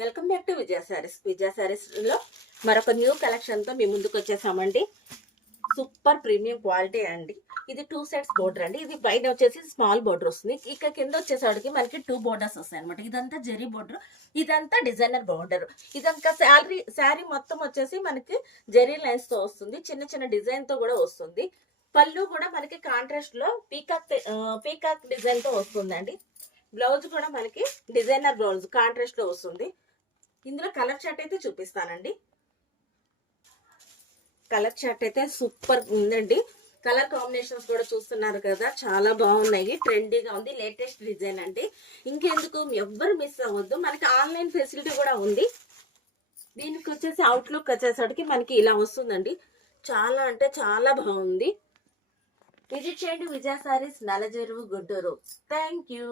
Welcome back to విజయ సారీస్. విజయ సారీస్ లో మరొక new collection తో మీ ముందుకు వచ్చేసామండి. సూపర్ ప్రీమియం క్వాలిటీ అండి. ఇది 2 సైడ్స్ బోర్డర్ అండి. ఇది పైన వచ్చేసి స్మాల్ బోర్డర్ వస్తుంది. ఇక కింద వచ్చేసరికి మనకి 2 బోర్డర్స్ వస్తాయి అనమాట. ఇదంతా జెరీ బోర్డర్, ఇదంతా డిజైనర్ బోర్డర్. ఇదంతా శారీ మొత్తం వచ్చేసి మనకి జెరీ లైన్స్ తో వస్తుంది. చిన్న చిన్న డిజైన్ తో కూడా వస్తుంది. పళ్ళు కూడా మనకి కాంట్రాస్ట్ లో పీకాక్ డిజైన్ తో వస్తుందండి. బ్లౌజ్ కూడా మనకి డిజైనర్ బ్లౌజ్ కాంట్రాస్ట్ లో వస్తుంది. ఇందులో కలర్ చార్ట్ అయితే చూపిస్తానండి. కలర్ చార్ట్ అయితే సూపర్ ఉందండి. కలర్ కాంబినేషన్స్ కూడా చూస్తున్నారు కదా, చాలా బాగున్నాయి. ట్రెండీగా ఉంది, లేటెస్ట్ డిజైన్ అండి. ఇంకెందుకు ఎవ్వరు మిస్ అవ్వద్దు. మనకి ఆన్లైన్ ఫెసిలిటీ కూడా ఉంది. దీనికి వచ్చేసి అవుట్లుక్ వచ్చేసరికి మనకి ఇలా వస్తుందండి. చాలా అంటే చాలా బాగుంది. విజిట్ చేయండి Vijaya sarees, Nallajeruvu, Guntur. Thank you.